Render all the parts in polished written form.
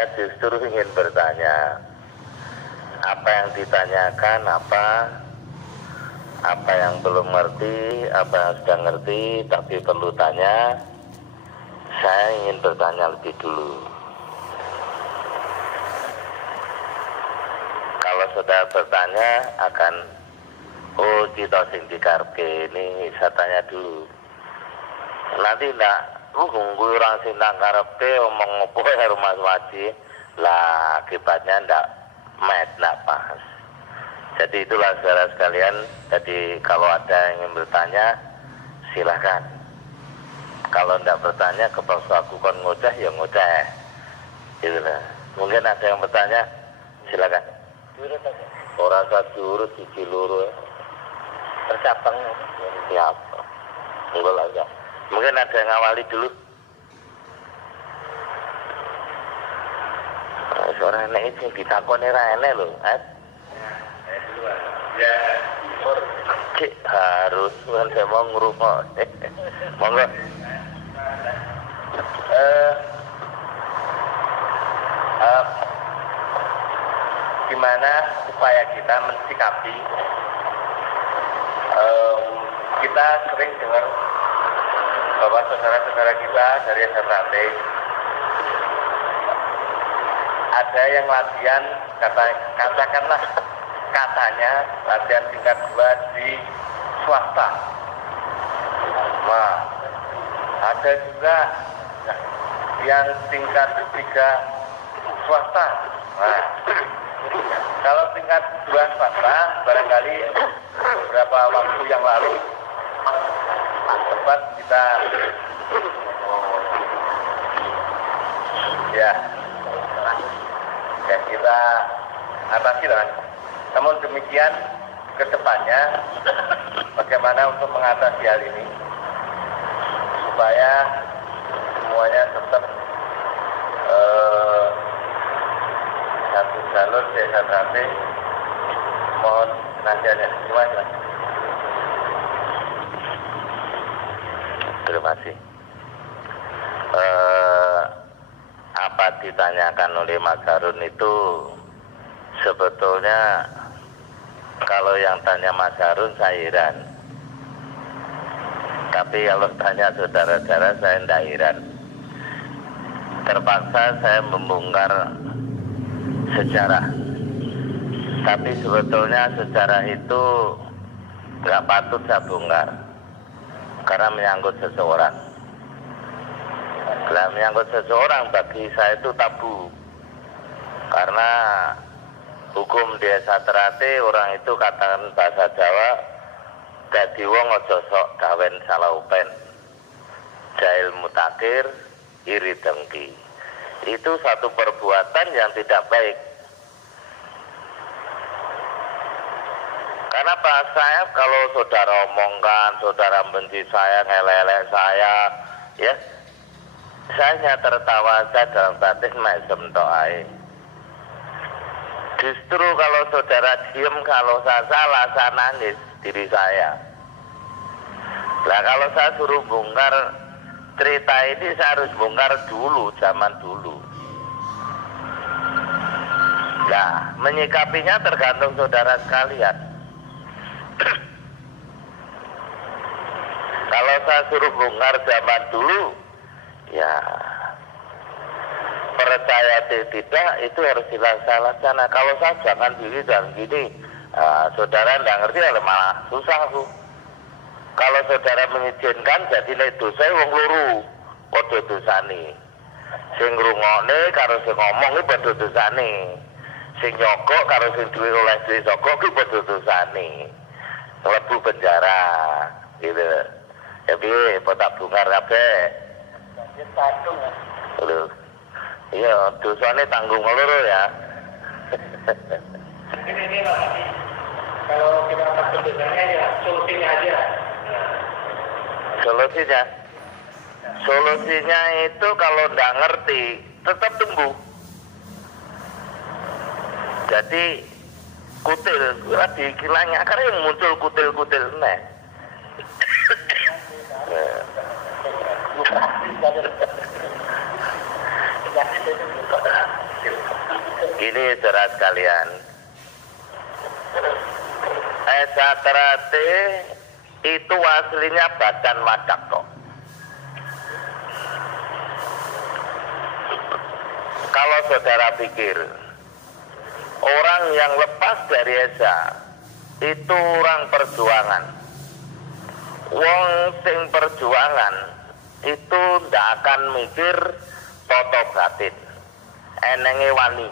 Saya justru ingin bertanya, apa yang ditanyakan, apa yang belum ngerti, apa yang sudah ngerti tapi perlu tanya. Saya ingin bertanya lebih dulu. Kalau sudah bertanya akan, oh kita sing dikarepke ini, saya tanya dulu. Nanti enggak, gue orang sing karepe omong ngopo ya Mas Waji, lah akibatnya enggak pas. Jadi itulah saudara sekalian. Jadi kalau ada yang ingin bertanya, silakan. Kalau tidak bertanya, kepaksa aku kan ngoceh, ya ngoceh. Gitu lah. Mungkin ada yang bertanya, silakan. Orang satu urut siji loro. Tercapang. Ya. Enggak lah ya. Mungkin ada yang ngawali dulu. Suara enek sing ditakoni ra enek lho, Ya, cik harus kan saya mau ngerungok. Monggo. Gimana supaya kita mensikapi? Kita sering dengar bahwa saudara-saudara kita dari SRT ada yang latihan, katakanlah katanya latihan tingkat 2 di swasta. Nah, ada juga yang tingkat 3 swasta. Nah, kalau tingkat 2 swasta, barangkali beberapa waktu yang lalu sempat kita kita atasi lah. Namun demikian kedepannya bagaimana untuk mengatasi hal ini supaya semuanya tetap satu jalur CSRT. Mohon penasihatnya. Terima kasih. Apa ditanyakan oleh Mas Harun itu sebetulnya kalau yang tanya Mas Harun saya heran. Tapi kalau tanya saudara-saudara saya tidak heran. Terpaksa saya membongkar sejarah. Tapi sebetulnya sejarah itu nggak patut saya bongkar. Karena menyangkut seseorang. Nah, menyangkut seseorang bagi saya itu tabu. Karena hukum desa terate orang itu katakan bahasa Jawa, dadi wong aja sok gawen salah upen. Jahil mutakir, iri dengki. Itu satu perbuatan yang tidak baik. Karena Pak saya kalau saudara omongkan, saudara benci saya, ngelelek saya, ya, saya hanya tertawa saja dalam batin mesem doai. Justru kalau saudara diem, kalau saya salah, saya nangis diri saya. Nah kalau saya suruh bongkar cerita ini, saya harus bongkar dulu, zaman dulu. Nah, menyikapinya tergantung saudara sekalian. Kalau saya suruh bongkar zaman dulu, ya percaya tidak itu harus dilaksanakan. Nah, kalau saya jangan diri dan gini, saudara tidak ngerti malah susah aku. Kalau saudara mengizinkan jadi dosa wong loro padha dosane. Sing ngrungokne karo sing ngomong iki padha dosane. Sing nyogok karo sing duwe oleh duwe sogok iki padha dosane. Mlebu penjara gitu. Ya piye tak bongkar kabeh. Lho. Iya, dosane tanggung loro ya. Ini Pak, kalau kita takut dosanya ya solusinya aja. Solusinya itu kalau nggak ngerti tetap tumbuh. Jadi kutil di kilangnya karena muncul kutil-kutil nih. Ini saudara sekalian, Esa Terate itu aslinya Badan Wadak kok. Kalau saudara pikir orang yang lepas dari Esa itu orang perjuangan, wong sing perjuangan itu ndak akan mikir toto batin, enenge wani.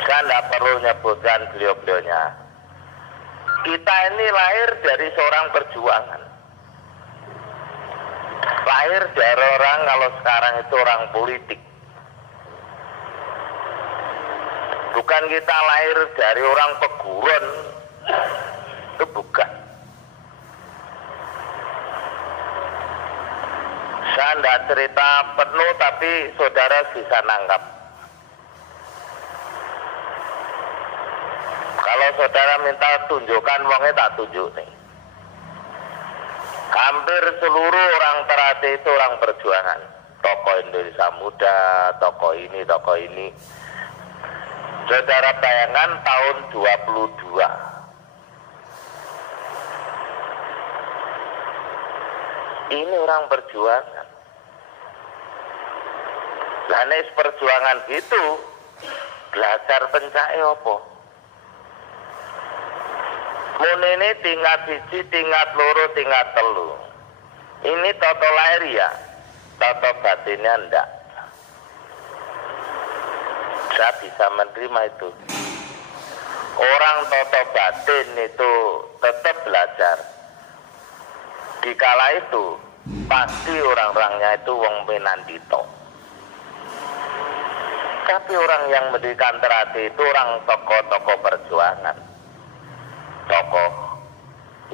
Saya ndak perlu nyebutkan beliau-beliaunya. Kita ini lahir dari seorang perjuangan, lahir dari orang, kalau sekarang itu orang politik. Bukan kita lahir dari orang peguron, itu bukan. Saya tidak cerita penuh, tapi saudara bisa nangkap. Kalau saudara minta tunjukkan, wongnya tak tunjuk nih. Hampir seluruh orang Terate itu orang perjuangan. Tokoh Indonesia Muda, tokoh ini. Saudara bayangkan tahun 22. Ini orang perjuangan. Lah nek perjuangan gitu, belajar pencake apa? Mun ini tingkat 1, tingkat 2, tingkat 3. Ini toto lahir ya, toto batinnya enggak. Saya bisa menerima itu. Orang toto batin itu tetap belajar. Dikala itu pasti orang-orangnya itu wong Pinandito. Tapi orang yang mendirikan Terate itu orang tokoh-tokoh perjuangan. Tokoh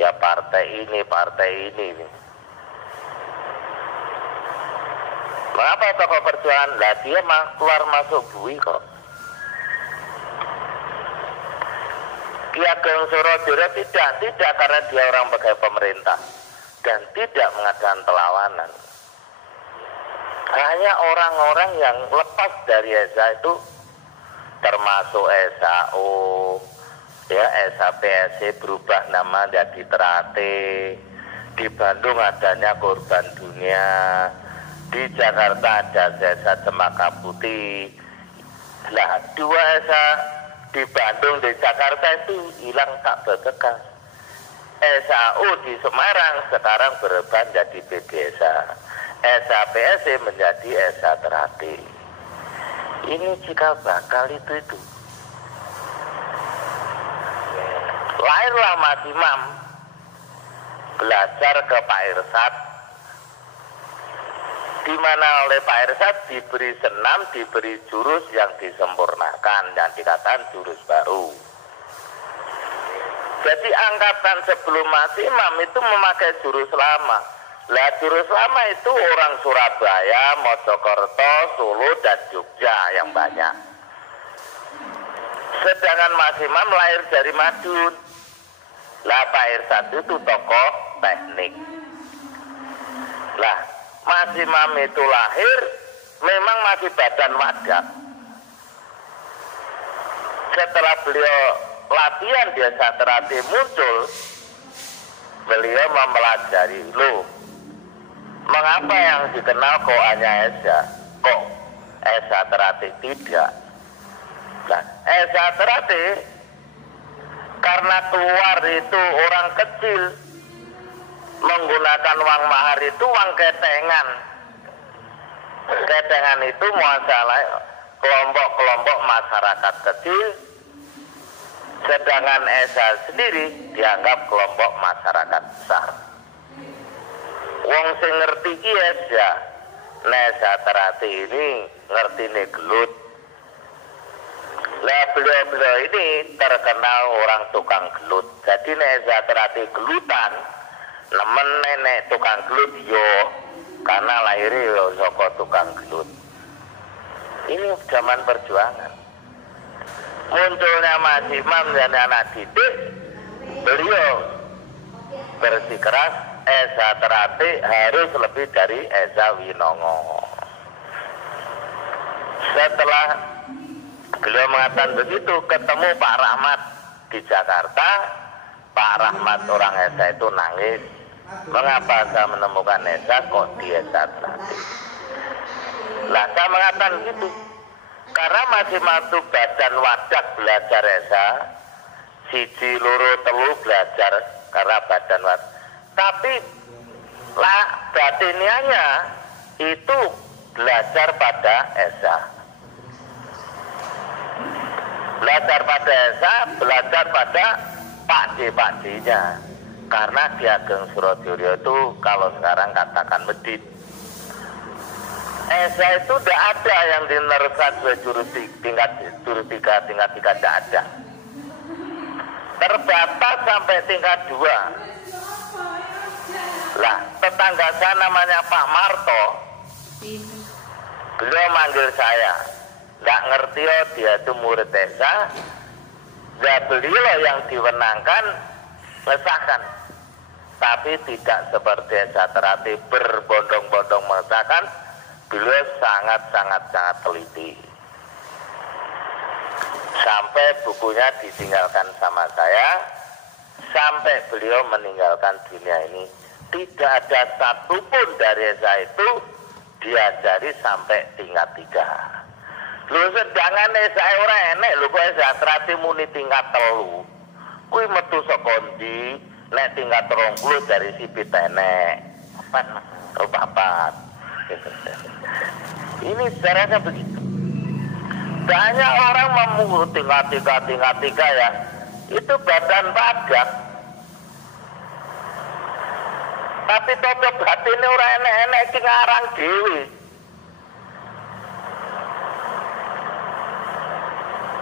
ya partai ini. Mengapa tokoh perjuangan? Lah dia keluar masuk bui kok. Ki Ageng Suradyono tidak karena dia orang pegawai pemerintah dan tidak mengadakan perlawanan. Hanya orang-orang yang lepas dari Esa itu, termasuk SAO, ya SAPSC berubah nama jadi Terate. Di Bandung adanya Korban Dunia, di Jakarta ada Esa Cempaka Putih. Nah, 2 Esa di Bandung, di Jakarta itu hilang tak berbekas. SAO di Semarang sekarang berubah jadi PDSA. SAPSC menjadi Esa Terate. Ini cikal bakal itu. Lahirlah Mas Imam, belajar ke Pak Irsad, di mana oleh Pak Irsad diberi senam, diberi jurus yang disempurnakan, yang dikatakan jurus baru. Jadi angkatan sebelum Mas Imam itu memakai jurus lama. Lah jurus lama itu orang Surabaya, Mojokerto, Solo, dan Jogja yang banyak. Sedangkan Mas Imam lahir dari Madiun. Lah Pak Irsad itu tokoh teknik. Lah Mas Imam itu lahir memang masih Badan Wadak. Setelah beliau latihan di Esa Terate muncul, beliau mempelajari, loh, mengapa yang dikenal kok hanya Esa, kok Esa Terate tidak? Nah, Esa Terate karena keluar itu orang kecil menggunakan uang mahar itu uang ketengan. Ketengan itu masalah kelompok-kelompok masyarakat kecil, sedangkan Esa sendiri dianggap kelompok masyarakat besar. Wong sing ngerti ki Esa, Esa Terate ini ngerti nih gelut. Lah beliau ini terkenal orang tukang gelut. Jadi Esa Terate gelutan, nemen nenek tukang gelut yo, karena lahirnya yo saka tukang gelut. Ini zaman perjuangan. Munculnya Mas Imam dan anak didik, beliau bersikeras Esa Terate harus lebih dari Esa Winongo. Setelah Beliau mengatakan begitu, ketemu Pak Rahmat di Jakarta, Pak Rahmat orang Esa itu nangis. Mengapa saya menemukan Esa kok di Esa Teratik? Lah saya mengatakan gitu, karena masih mampu badan wadah belajar Esa, siji loro telu belajar karena badan wadah. Tapi lah batinianya itu belajar pada Esa. Belajar pada Esa, belajar pada pakde-pakdenya. Karena Ki Ageng Suradyoyo itu kalau sekarang katakan medit. Esa itu tidak ada yang dineruskan tingkat 3 tidak ada. Terbatas sampai tingkat 2. Lah, tetangga saya namanya Pak Marto. Beliau manggil saya. Nggak ngerti oh dia itu murid Esa. Ya beliau yang diwenangkan mengesahkan. Tapi tidak seperti Esa Terati berbondong-bondong mengesahkan. Beliau sangat teliti. Sampai bukunya ditinggalkan sama saya. Sampai beliau meninggalkan dunia ini. Tidak ada satupun dari Esa itu diajari sampai tingkat 3. Lho sedangkan Esa ora enek lho kok Esa Terati muni tingkat 3. Kuwi metu saka ndi? Nek tingkat 30 dari sipit enek. Papat. Ini sejarahnya begitu. Banyak orang memungut tingkat 3 ya. Itu badan pajak. Tapi toto batine ora enek-enek iki ngarang dhewe.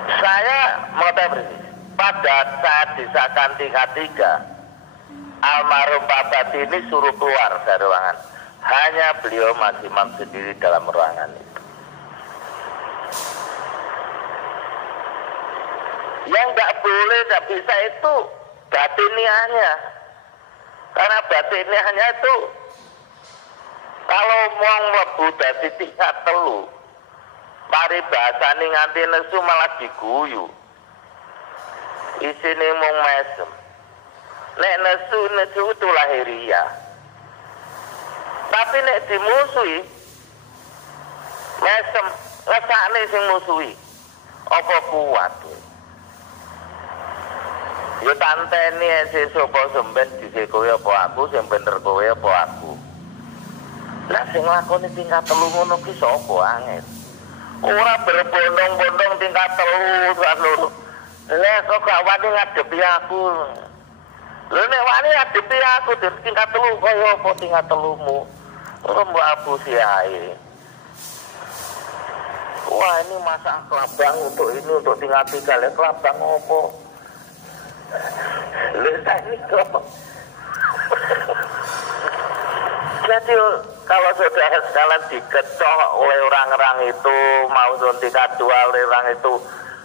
Saya mengetahui pada saat disahkan tingkat 3, almarhum Pak Batini suruh keluar dari ruangan. Hanya beliau masih sendiri dalam ruangan itu. Yang nggak boleh, nggak bisa itu batiniahnya. Karena batiniahnya itu kalau mau mlebu dari tingkat 3, paribasane nganti nesu malah diguyu. Isine mung mesem. Nek nesu itu lahiriah. Tapi nek dimusuhi mesem, ngesakne sing musuhi. Apa kuat? Yo tanteni sesuk apa semben dhisik kowe apa aku, sing bener kowe apa aku. Lah sing lakoni tingkat 3 ngono ki sapa angel? Ora berbondong-bondong tingkat 3 lho. Lah kok gak wani ngadepi aku. Lho nek wani ngadepi aku tingkat 3 kaya apa tingkat 3mu? Ora mbok abusi ae. Wah ini masa kelabang untuk ini untuk tingkat 3 lah kelabang apa? Lha ini kok. Jadi kalau saudara sekalian dikecoh oleh orang-orang itu, mau tingkat 2 oleh orang itu,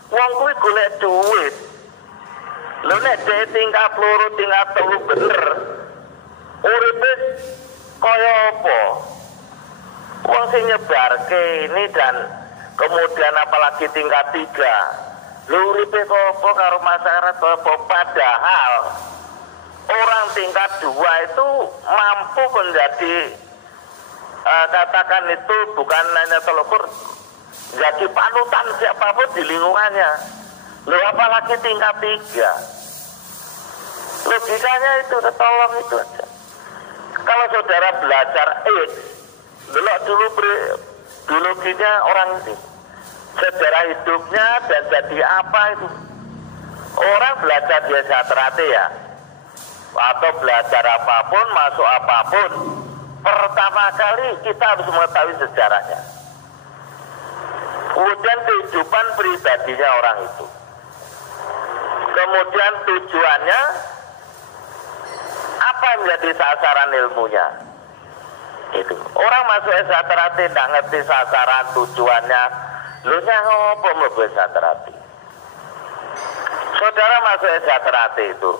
wong kuwi golek duit. Lho nek dhewe tingkat 2, tingkat 3 bener. Uripe kaya apa? Wong sing nyebarke ini dan kemudian apalagi tingkat 3. Lho uripe apa karo masyarakat apa padahal orang tingkat 2 itu mampu menjadi katakan itu bukan hanya telukur, jadi panutan siapapun di lingkungannya. Loh apalagi tingkat 3. Logikanya itu tolong itu aja. Kalau saudara belajar delok dulu biologinya orang ini, sejarah hidupnya dan jadi apa itu. Orang belajar biasa terate ya, atau belajar apapun, masuk apapun, pertama kali kita harus mengetahui sejarahnya. Kemudian kehidupan pribadinya orang itu. Kemudian tujuannya, apa yang menjadi sasaran ilmunya. Itu. Orang masuk S1 Terati tidak ngerti sasaran tujuannya. Lu ngopo mlebu S1 Terati. Saudara masuk S1 Terati itu.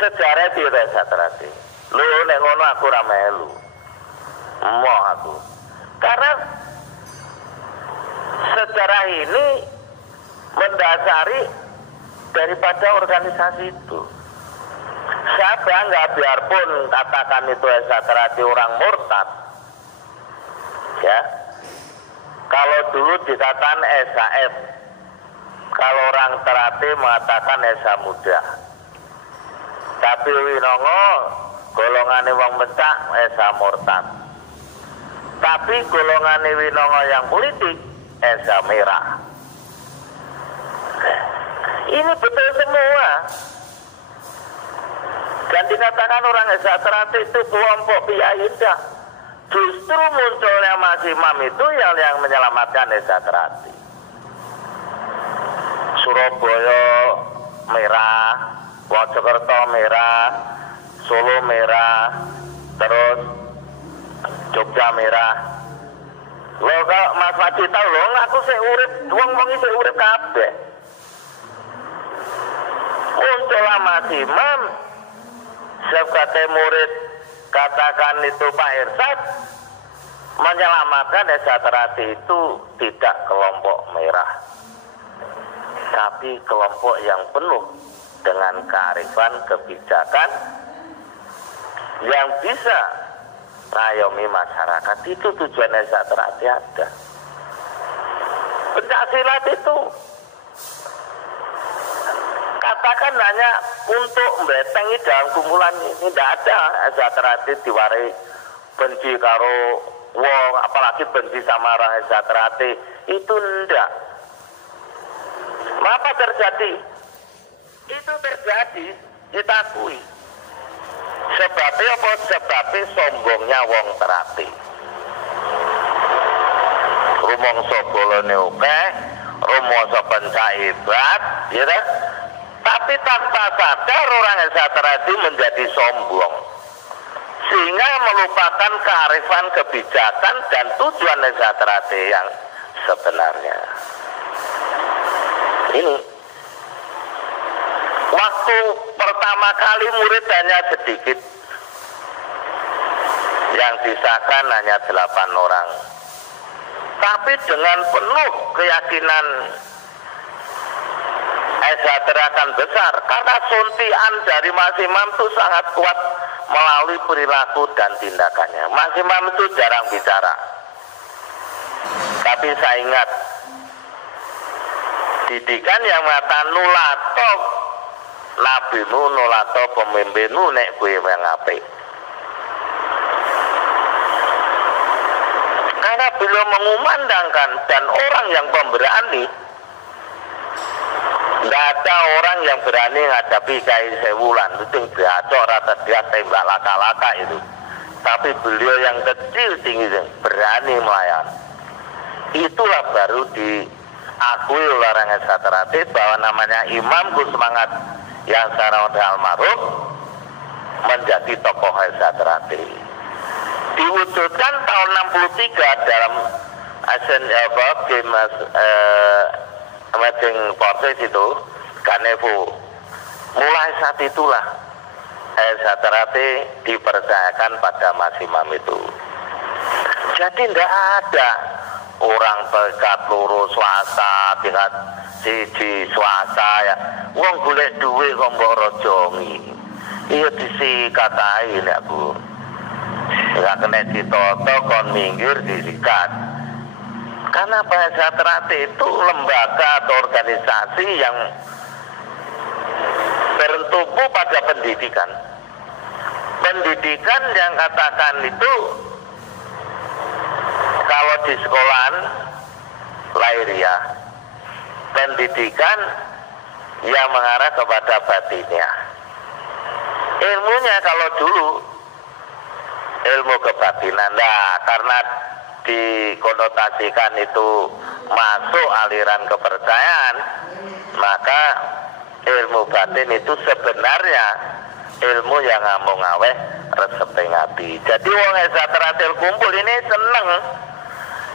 Sejarah di S1 Terati. Lu nek ngono aku ra melu. Mau aku. Karena sejarah ini mendasari daripada organisasi itu. Saya bangga biarpun katakan itu Esaterati orang murtad, ya. Kalau dulu dikatakan SAF, kalau orang Terati mengatakan Esa Muda. Tapi Winongo golongan wong mencak Esa murtad. Tapi golongan Winongo yang politik Esa merah. Ini betul semua. Dan dikatakan orang Esa Terati itu kelompok Piyaida. Justru munculnya Mas Imam itu yang menyelamatkan Esa Terati. Surabaya merah, Wonosokerto merah, Solo merah, terus Jogja merah. Lho kok Mas Wadi tahu lho, aku sik urip, wong-wong iki sik urip kabeh. Muncullah Mas Imam sebagai murid, katakan itu Pak Irsad, menyelamatkan Esa Terati itu tidak kelompok merah, tapi kelompok yang penuh dengan kearifan kebijakan yang bisa ngayomi masyarakat. Itu tujuan Esa Terati ada. Pencaksilat itu katakan hanya untuk membetengi dalam kumpulan ini, tidak ada Esa Terati diwarai benci karo wong, apalagi benci sama orang Esa Terati, itu tidak. Apa terjadi? Itu terjadi, kita akui. Sebabnya apa? Sebabnya sombongnya wong Terati. Rumangsa bolone oke, rumangsa pencaibat, ya kan? Tapi tanpa sadar orang Esa Terati menjadi sombong, sehingga melupakan kearifan kebijakan dan tujuan Esa Terati yang sebenarnya. Ini waktu pertama kali murid hanya sedikit, yang disahkan hanya 8 orang, tapi dengan penuh keyakinan Esa Terati akan besar, karena suntian dari Mas Imam itu sangat kuat melalui perilaku dan tindakannya. Mas Imam itu jarang bicara, tapi saya ingat didikan yang mengatakan nulato nabimu, nulato pemimpinmu nek gue yang apik. Karena beliau mengumandangkan, dan orang yang pemberani, tidak ada orang yang berani menghadapi Kiai Sewulan itu diacok rata dia tembak laka-laka itu. Tapi beliau yang kecil tinggi berani melayan. Itulah baru diakui oleh orang Esa Terati bahwa namanya Imam Gus Semangat yang sekarang udah almarhum menjadi tokoh Esa Terati. Diwujudkan tahun 63 dalam Asian Games Emerging Forces itu, Ganevo. Mulai saat itulah Esa Terati dipercayakan pada Mas Imam itu. Jadi tidak ada orang tingkat loro swasta, tingkat siji swasta ya. Wong golek duit kok mbok rojongi. Iya disikatai nek aku. Enggak kena ditoto kon minggir disikat. Karena Esa Terati itu lembaga atau organisasi yang bertumpu pada pendidikan. Pendidikan yang katakan itu kalau di sekolahan lahiriah, pendidikan yang mengarah kepada batinnya. Ilmunya kalau dulu ilmu kebatinan, nah karena dikonotasikan itu masuk aliran kepercayaan, maka ilmu batin itu sebenarnya ilmu yang ngamung ngaweh reseping hati. Jadi wong Esa Terati kumpul ini seneng.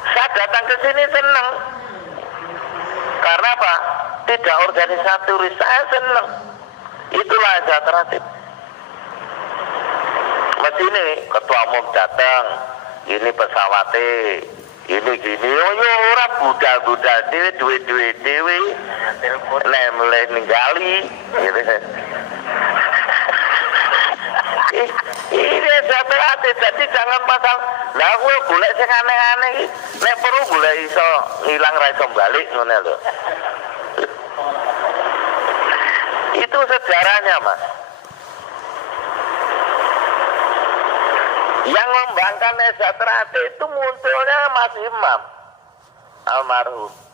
Saya datang ke sini seneng. Karena apa? Tidak organisatoris, saya seneng. Itulah Esa Terati. Mesti ini ketua umum datang, ini pesawatnya, gini yo ora budal-budal dhewe duwe-duwe dhewe nek mulai ninggali gitu. Ini hati-hati, jadi jangan pasang lah gue golek sing aneh-aneh iki nek perlu golek iso ngilang ra iso balik ngono lho. Itu sejarahnya, Mas. Yang membangkang Eza Trate itu munculnya Mas Imam almarhum.